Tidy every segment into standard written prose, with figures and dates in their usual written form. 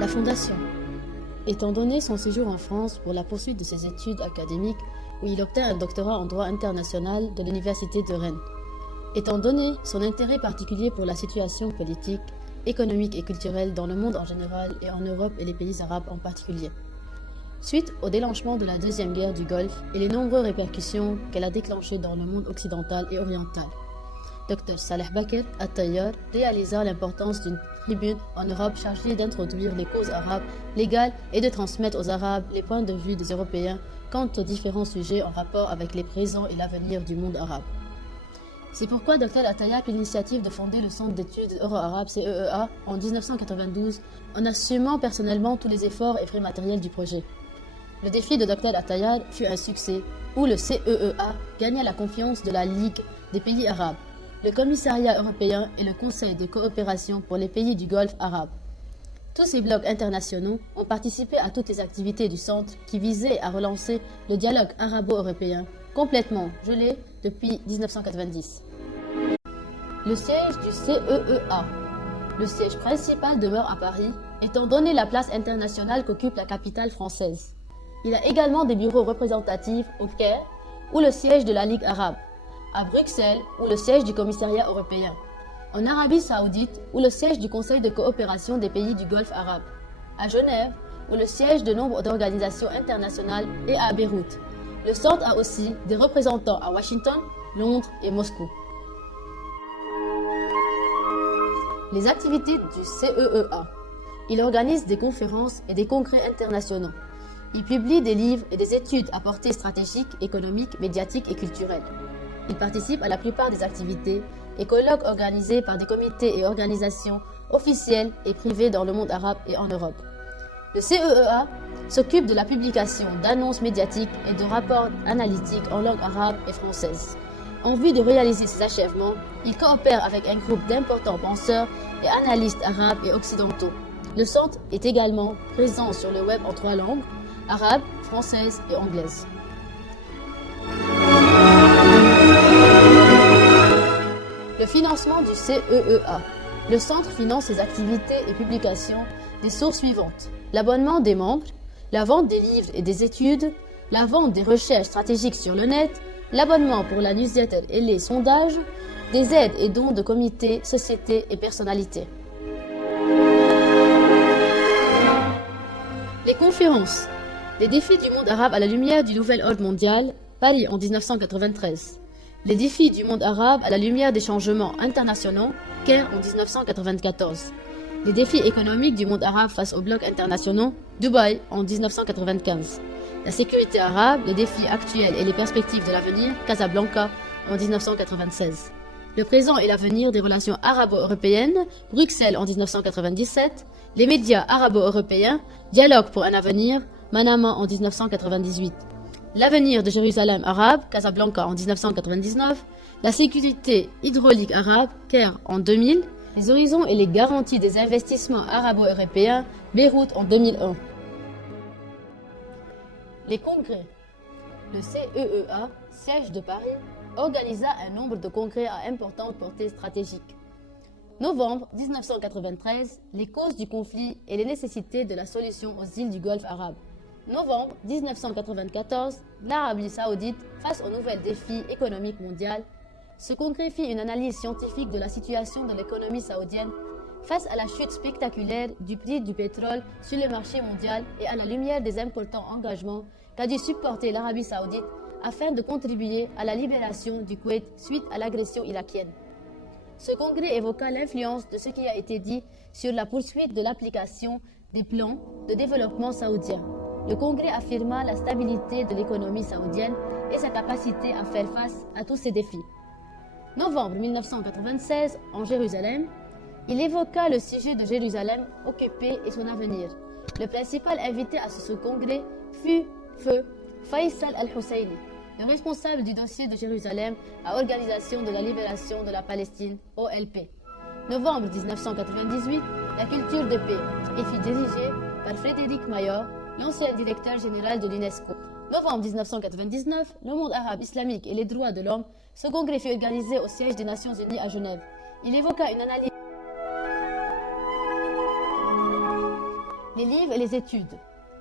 La Fondation. Étant donné son séjour en France pour la poursuite de ses études académiques, où il obtint un doctorat en droit international de l'Université de Rennes. Étant donné son intérêt particulier pour la situation politique, économique et culturelle dans le monde en général et en Europe et les pays arabes en particulier. Suite au déclenchement de la Deuxième Guerre du Golfe et les nombreuses répercussions qu'elle a déclenchées dans le monde occidental et oriental, Dr Saleh Bakr At-Tayyar réalisa l'importance d'une tribune en Europe chargée d'introduire les causes arabes légales et de transmettre aux Arabes les points de vue des Européens quant aux différents sujets en rapport avec les présents et l'avenir du monde arabe. C'est pourquoi Dr At-Tayyar prit l'initiative de fonder le Centre d'études euro-arabes CEEA en 1992 en assumant personnellement tous les efforts et frais matériels du projet. Le défi de Dr At-Tayyar fut un succès où le CEEA gagna la confiance de la Ligue des pays arabes, le Commissariat européen et le Conseil de coopération pour les pays du Golfe arabe. Tous ces blocs internationaux ont participé à toutes les activités du centre qui visaient à relancer le dialogue arabo-européen, complètement gelé depuis 1990. Le siège du CEEA. Le siège principal demeure à Paris, étant donné la place internationale qu'occupe la capitale française. Il a également des bureaux représentatifs au Caire, où le siège de la Ligue arabe, à Bruxelles, où le siège du Commissariat européen, en Arabie saoudite, où le siège du Conseil de coopération des pays du Golfe arabe, à Genève, où le siège de nombre d'organisations internationales, et à Beyrouth. Le centre a aussi des représentants à Washington, Londres et Moscou. Les activités du CEEA. Il organise des conférences et des congrès internationaux. Il publie des livres et des études à portée stratégique, économique, médiatique et culturelle. Il participe à la plupart des activités et colloques organisés par des comités et organisations officielles et privées dans le monde arabe et en Europe. Le CEEA s'occupe de la publication d'annonces médiatiques et de rapports analytiques en langue arabe et française. En vue de réaliser ces achèvements, il coopère avec un groupe d'importants penseurs et analystes arabes et occidentaux. Le centre est également présent sur le web en 3 langues, arabe, française et anglaise. Le financement du CEEA. Le centre finance ses activités et publications des sources suivantes: l'abonnement des membres, la vente des livres et des études, la vente des recherches stratégiques sur le net, l'abonnement pour la newsletter et les sondages, des aides et dons de comités, sociétés et personnalités. Les conférences. Les défis du monde arabe à la lumière du nouvel ordre mondial, Paris en 1993. Les défis du monde arabe à la lumière des changements internationaux, Caire en 1994. Les défis économiques du monde arabe face aux blocs internationaux, Dubaï en 1995. La sécurité arabe, les défis actuels et les perspectives de l'avenir, Casablanca en 1996. Le présent et l'avenir des relations arabo-européennes, Bruxelles en 1997. Les médias arabo-européens, Dialogue pour un avenir, Manama en 1998. L'avenir de Jérusalem arabe, Casablanca en 1999, la sécurité hydraulique arabe, Caire en 2000, les horizons et les garanties des investissements arabo-européens, Beyrouth en 2001. Les congrès. Le CEEA, siège de Paris, organisa un nombre de congrès à importante portée stratégique. Novembre 1993, les causes du conflit et les nécessités de la solution aux îles du Golfe arabe. Novembre 1994, l'Arabie saoudite face aux nouvelles défis économiques mondiaux. Ce congrès fit une analyse scientifique de la situation de l'économie saoudienne face à la chute spectaculaire du prix du pétrole sur le marché mondial et à la lumière des importants engagements qu'a dû supporter l'Arabie saoudite afin de contribuer à la libération du Koweït suite à l'agression irakienne. Ce congrès évoqua l'influence de ce qui a été dit sur la poursuite de l'application des plans de développement saoudiens. Le congrès affirma la stabilité de l'économie saoudienne et sa capacité à faire face à tous ces défis. Novembre 1996, en Jérusalem, il évoqua le sujet de Jérusalem occupée et son avenir. Le principal invité à ce congrès fut Feu Faisal Al-Husseini, le responsable du dossier de Jérusalem à Organisation de la Libération de la Palestine, OLP. Novembre 1998, la culture de paix et fut dirigée par Frédéric Mayor, l'ancien directeur général de l'UNESCO. Novembre 1999, le monde arabe islamique et les droits de l'homme, ce congrès fut organisé au siège des Nations Unies à Genève. Il évoqua une analyse Les livres et les études.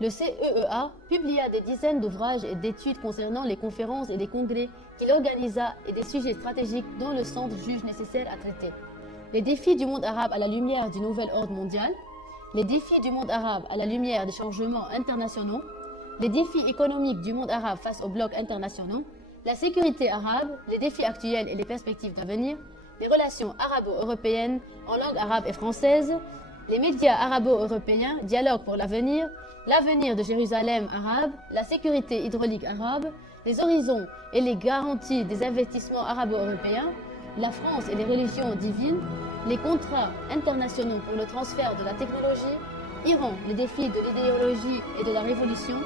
Le CEEA publia des dizaines d'ouvrages et d'études concernant les conférences et les congrès qu'il organisa et des sujets stratégiques dont le centre juge nécessaire à traiter. Les défis du monde arabe à la lumière du nouvel ordre mondial, les défis du monde arabe à la lumière des changements internationaux, les défis économiques du monde arabe face aux blocs internationaux, la sécurité arabe, les défis actuels et les perspectives d'avenir, les relations arabo-européennes en langue arabe et française, les médias arabo-européens, dialogue pour l'avenir de Jérusalem arabe, la sécurité hydraulique arabe, les horizons et les garanties des investissements arabo-européens, la France et les religions divines, les contrats internationaux pour le transfert de la technologie, Iran, les défis de l'idéologie et de la révolution,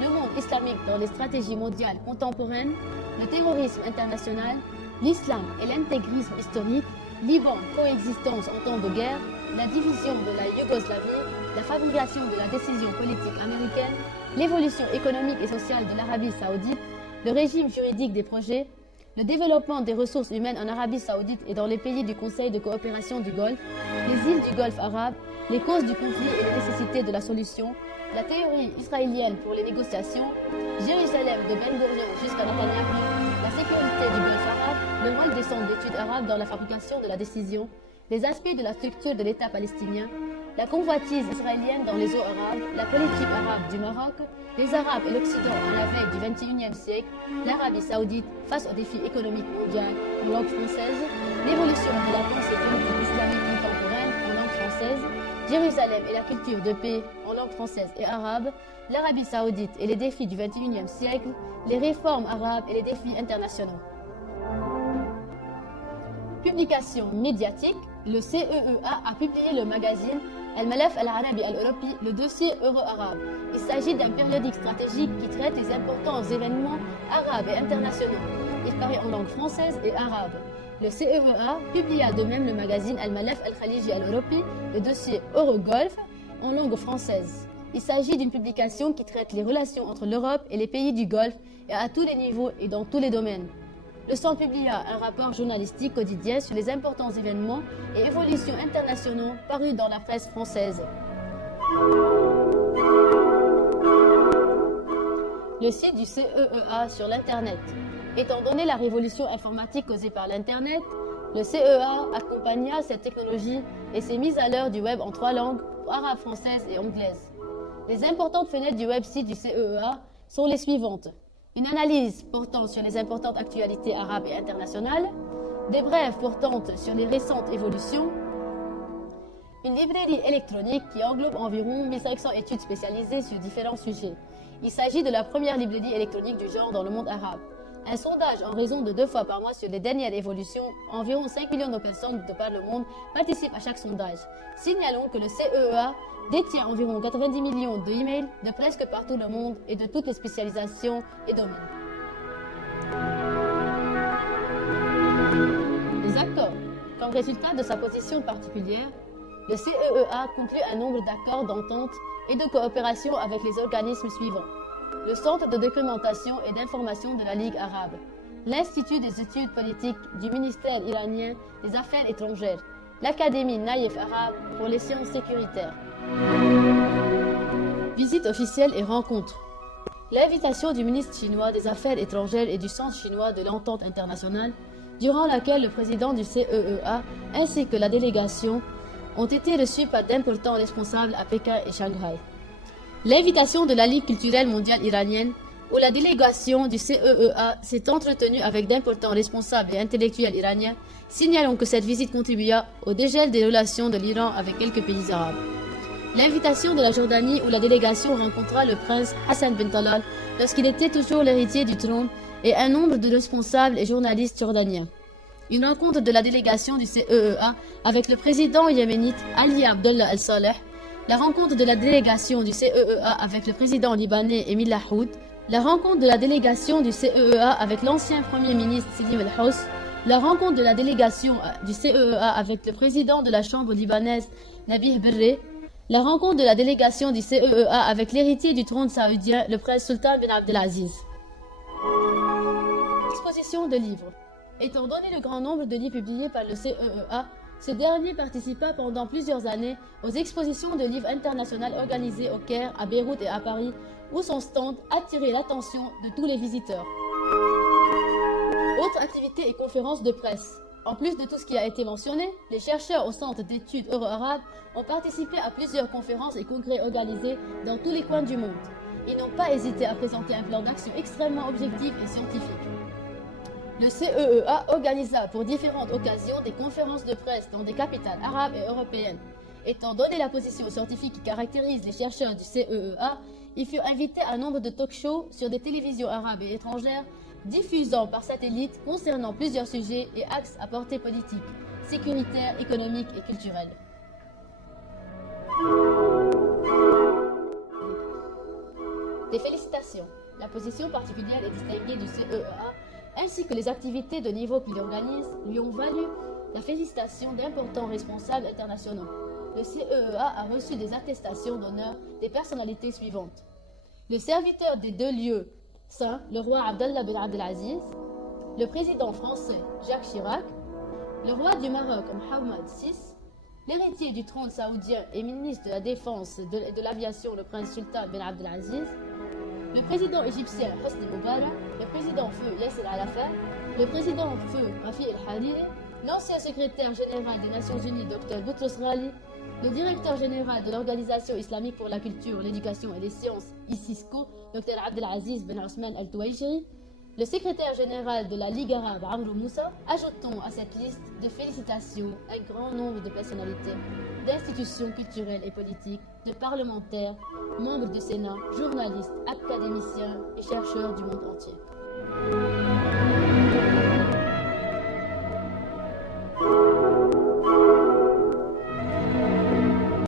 le monde islamique dans les stratégies mondiales contemporaines, le terrorisme international, l'islam et l'intégrisme historique, Liban, coexistence en temps de guerre, la division de la Yougoslavie, la fabrication de la décision politique américaine, l'évolution économique et sociale de l'Arabie saoudite, le régime juridique des projets, le développement des ressources humaines en Arabie saoudite et dans les pays du Conseil de coopération du Golfe, les îles du Golfe arabe, les causes du conflit et les nécessités de la solution, la théorie israélienne pour les négociations, Jérusalem de Ben Gurion jusqu'à Netanyahou, la sécurité du Golfe arabe, le rôle des centres d'études arabes dans la fabrication de la décision, les aspects de la structure de l'État palestinien, la convoitise israélienne dans les eaux arabes, la politique arabe du Maroc, les Arabes et l'Occident à la veille du XXIe siècle, l'Arabie saoudite face aux défis économiques mondiaux en langue française, l'évolution de la pensée politique islamique contemporaine en langue française, Jérusalem et la culture de paix en langue française et arabe, l'Arabie saoudite et les défis du XXIe siècle, les réformes arabes et les défis internationaux. Publication médiatique, le CEEA a publié le magazine Al-Malaf Al-Arabi Al-Europi, le dossier euro-arabe. Il s'agit d'un périodique stratégique qui traite les importants événements arabes et internationaux. Il paraît en langue française et arabe. Le CEEA publia de même le magazine Al-Malaf Al-Khaliji Al-Europi, le dossier Euro-Golfe, en langue française. Il s'agit d'une publication qui traite les relations entre l'Europe et les pays du Golfe et à tous les niveaux et dans tous les domaines. Le centre publia un rapport journalistique quotidien sur les importants événements et évolutions internationaux parus dans la presse française. Le site du CEEA sur l'Internet. Étant donné la révolution informatique causée par l'Internet, le CEEA accompagna cette technologie et s'est mise à l'heure du web en 3 langues, arabe, française et anglaise. Les importantes fenêtres du website du CEEA sont les suivantes. Une analyse portant sur les importantes actualités arabes et internationales, des brèves portant sur les récentes évolutions, une librairie électronique qui englobe environ 1500 études spécialisées sur différents sujets. Il s'agit de la première librairie électronique du genre dans le monde arabe. Un sondage en raison de 2 fois par mois sur les dernières évolutions, environ 5 millions de personnes de par le monde participent à chaque sondage. Signalons que le CEEA détient environ 90 millions d'emails de presque partout le monde et de toutes les spécialisations et domaines. Les accords. Comme résultat de sa position particulière, le CEEA conclut un nombre d'accords d'entente et de coopération avec les organismes suivants. Le Centre de documentation et d'information de la Ligue arabe, l'Institut des études politiques du ministère iranien des Affaires étrangères, l'Académie Naïef arabe pour les sciences sécuritaires. Visite officielle et rencontre. L'invitation du ministre chinois des Affaires étrangères et du Centre chinois de l'Entente internationale, durant laquelle le président du CEEA ainsi que la délégation ont été reçus par d'importants responsables à Pékin et Shanghai. L'invitation de la Ligue culturelle mondiale iranienne, où la délégation du CEEA s'est entretenue avec d'importants responsables et intellectuels iraniens, signalons que cette visite contribua au dégel des relations de l'Iran avec quelques pays arabes. L'invitation de la Jordanie, où la délégation rencontra le prince Hassan bin Talal lorsqu'il était toujours l'héritier du trône, et un nombre de responsables et journalistes jordaniens. Une rencontre de la délégation du CEEA avec le président yéménite Ali Abdullah al-Saleh, la rencontre de la délégation du CEEA avec le président libanais Émile Lahoud, la rencontre de la délégation du CEEA avec l'ancien premier ministre Sidi El-Hous, la rencontre de la délégation du CEEA avec le président de la chambre libanaise Nabih Berri, la rencontre de la délégation du CEEA avec l'héritier du trône saoudien, le prince Sultan bin Abdelaziz. Exposition de livres. Étant donné le grand nombre de livres publiés par le CEEA, Ce dernier participa pendant plusieurs années aux expositions de livres internationales organisées au Caire, à Beyrouth et à Paris, où son stand attirait l'attention de tous les visiteurs. Autres activités et conférences de presse. En plus de tout ce qui a été mentionné, les chercheurs au Centre d'études euro-arabes ont participé à plusieurs conférences et congrès organisés dans tous les coins du monde. Ils n'ont pas hésité à présenter un plan d'action extrêmement objectif et scientifique. Le CEEA organisa pour différentes occasions des conférences de presse dans des capitales arabes et européennes. Étant donné la position scientifique qui caractérise les chercheurs du CEEA, ils furent invités à nombre de talk-shows sur des télévisions arabes et étrangères, diffusant par satellite concernant plusieurs sujets et axes à portée politique, sécuritaire, économique et culturelle. Des félicitations. La position particulière et distinguée du CEEA, ainsi que les activités de niveau qu'il organise, lui ont valu la félicitation d'importants responsables internationaux. Le CEEA a reçu des attestations d'honneur des personnalités suivantes. Le serviteur des deux lieux saints, le roi Abdallah Ben Abdelaziz, le président français Jacques Chirac, le roi du Maroc Mohammed VI, l'héritier du trône saoudien et ministre de la Défense et de l'Aviation, le prince Sultan Ben Abdelaziz, le président égyptien Hosni Moubarak, le président feu Yasser Arafat, le président feu Rafi El-Hariri, l'ancien secrétaire général des Nations Unies Dr Boutros Ghali, le directeur général de l'Organisation islamique pour la culture, l'éducation et les sciences, ICISCO, Dr Abdelaziz Ben Ousmane Al-Touaïchiri, le secrétaire général de la Ligue arabe Amrou Moussa. Ajoutons à cette liste de félicitations un grand nombre de personnalités, d'institutions culturelles et politiques, de parlementaires, membres du Sénat, journalistes, académiciens et chercheurs du monde entier.